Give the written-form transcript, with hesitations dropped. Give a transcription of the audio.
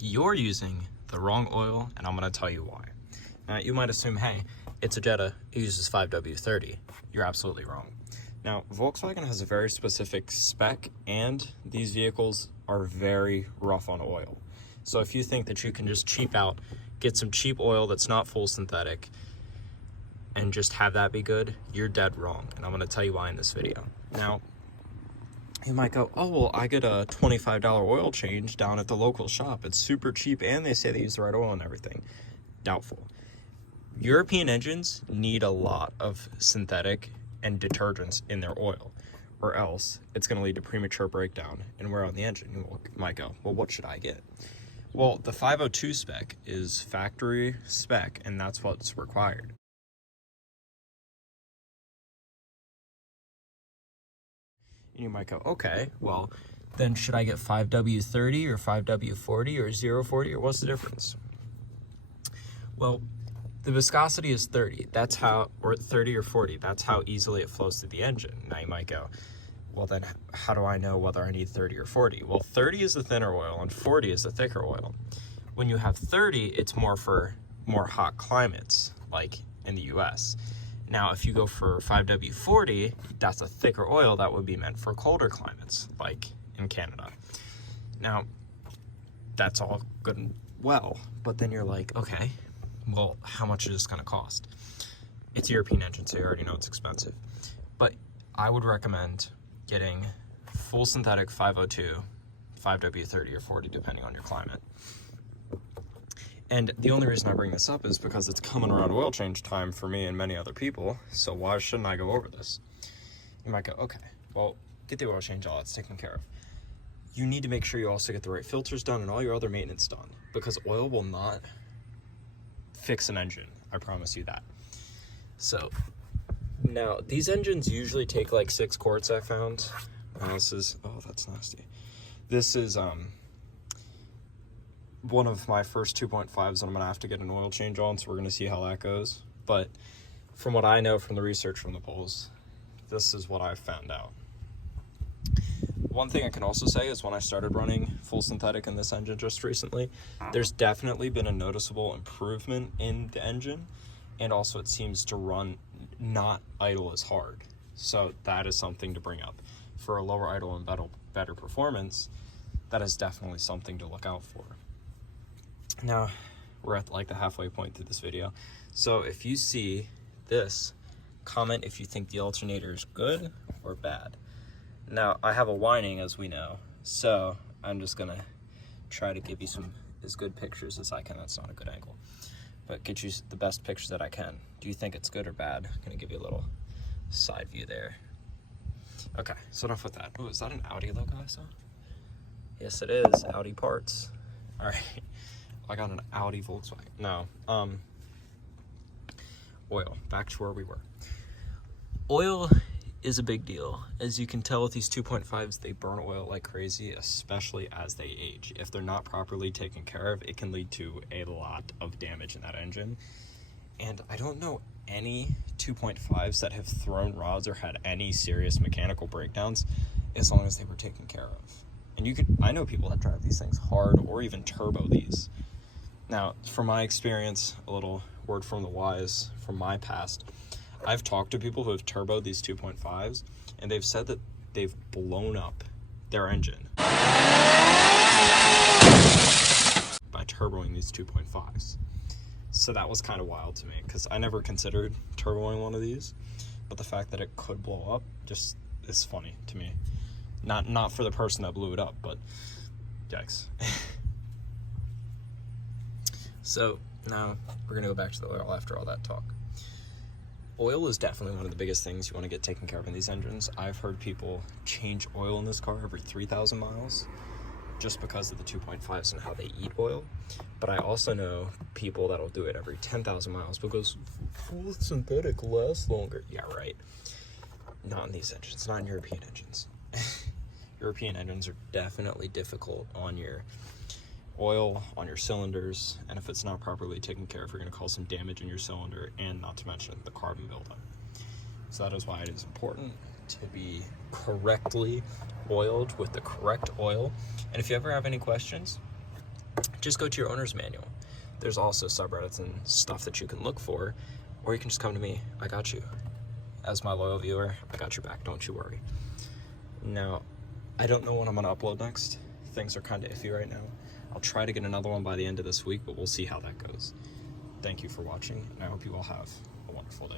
You're using the wrong oil, and I'm going to tell you why. Now, you might assume, hey, it's a Jetta, it uses 5W30. You're absolutely wrong. Now, Volkswagen has a very specific spec, and these vehicles are very rough on oil. So if you think that you can just cheap out, get some cheap oil that's not full synthetic, and just have that be good, you're dead wrong. And I'm going to tell you why in this video. Now, you might go, oh, well, I get a $25 oil change down at the local shop. It's super cheap, and they say they use the right oil and everything. Doubtful. European engines need a lot of synthetic and detergents in their oil, or else it's going to lead to premature breakdown and wear on the engine. You might go, well, what should I get? Well, the 502 spec is factory spec, and that's what's required. And you might go, okay, well, then should I get 5W30 or 5W40 or 040, or what's the difference? Well, the viscosity is 30. That's how, or 30 or 40. That's how easily it flows through the engine. Now you might go, well, then how do I know whether I need 30 or 40? Well, 30 is the thinner oil and 40 is the thicker oil. When you have 30, it's more for more hot climates, like in the US. Now, if you go for 5W40, that's a thicker oil that would be meant for colder climates, like in Canada. Now, that's all good and well, but then you're like, okay, well, how much is this going to cost? It's a European engine, so you already know it's expensive. But I would recommend getting full synthetic 502, 5W30 or 40, depending on your climate. And the only reason I bring this up is because it's coming around oil change time for me and many other people, so why shouldn't I go over this? You might go, okay, well, get the oil change, all that's taken care of. You need to make sure you also get the right filters done and all your other maintenance done, because oil will not fix an engine, I promise you that. So, now, these engines usually take like 6 quarts, I found. This is, oh, that's nasty. This is, one of my first 2.5s that I'm going to have to get an oil change on, so we're going to see how that goes. But from what I know from the research from the polls, this is what I've found out. One thing I can also say is when I started running full synthetic in this engine just recently, there's definitely been a noticeable improvement in the engine, and also it seems to run not idle as hard. So that is something to bring up. For a lower idle and better performance, that is definitely something to look out for. Now, we're at like the halfway point through this video. So if you see this, comment if you think the alternator is good or bad. Now, I have a whining, as we know, so I'm just gonna try to give you some as good pictures as I can. That's not a good angle, but get you the best pictures that I can. Do you think it's good or bad? I'm gonna give you a little side view there. Okay, so enough with that. Oh, is that an Audi logo I saw? Yes, it is. Audi parts. All right. I got an Audi Volkswagen. No. Oil. Back to where we were. Oil is a big deal. As you can tell with these 2.5s, they burn oil like crazy, especially as they age. If they're not properly taken care of, it can lead to a lot of damage in that engine. And I don't know any 2.5s that have thrown rods or had any serious mechanical breakdowns as long as they were taken care of. And I know people that drive these things hard or even turbo these. Now, from my experience, a little word from the wise from my past, I've talked to people who have turboed these 2.5s, and they've said that they've blown up their engine by turboing these 2.5s. So that was kind of wild to me, because I never considered turboing one of these, but the fact that it could blow up just is funny to me. Not for the person that blew it up, but yikes. So now we're gonna go back to the oil after all that talk. Oil is definitely one of the biggest things you want to get taken care of in these engines. I've heard people change oil in this car every 3,000 miles just because of the 2.5s and how they eat oil. But I also know people that'll do it every 10,000 miles because full synthetic lasts longer. Yeah, right. Not in these engines, not in European engines. European engines are definitely difficult on your oil, on your cylinders, and if it's not properly taken care of, you're going to cause some damage in your cylinder, and not to mention the carbon buildup. So that is why it is important to be correctly oiled with the correct oil. And if you ever have any questions, just go to your owner's manual. There's also subreddits and stuff that you can look for, or you can just come to me. I got you. As my loyal viewer, I got your back, don't you worry. Now, I don't know when I'm gonna upload next. Things are kind of iffy right now. I'll try to get another one by the end of this week, but we'll see how that goes. Thank you for watching, and I hope you all have a wonderful day.